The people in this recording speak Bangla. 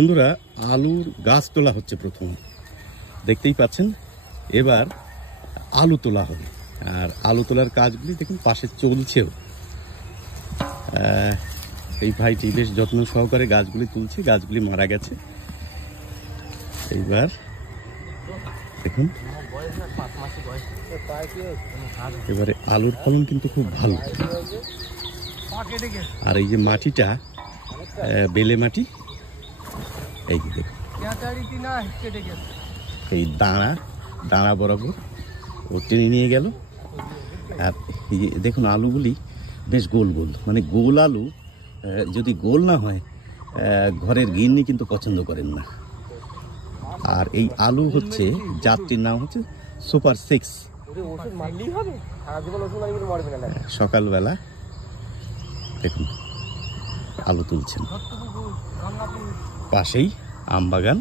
বন্ধুরা, আলুর গাছ তোলা হচ্ছে। প্রথম দেখতেই পাচ্ছেন, এবার আলু তোলা হবে। আর আলু তোলার কাজগুলি দেখুন পাশে চলছেও। এই ভাইটি বেশ যত্ন সহকারে গাছগুলি তুলছে, গাছগুলি মারা গেছে। এইবার দেখুন, এবারে আলুর ফলন কিন্তু খুব ভালো। আর এই যে মাটিটা বেলে মাটি, এই যে দেখুন, এই দাঁড়া বরাবর ও টেনে নিয়ে গেল। আর এই যে দেখুন, আলুগুলি বেশ গোল গোল, মানে গোল আলু যদি গোল না হয় ঘরের গিন্নি কিন্তু পছন্দ করেন না। আর এই আলু হচ্ছে, জাতটির নাম হচ্ছে সুপার 6। সকালবেলা দেখুন আলু তুলছেন, পাশেই আম বাগান।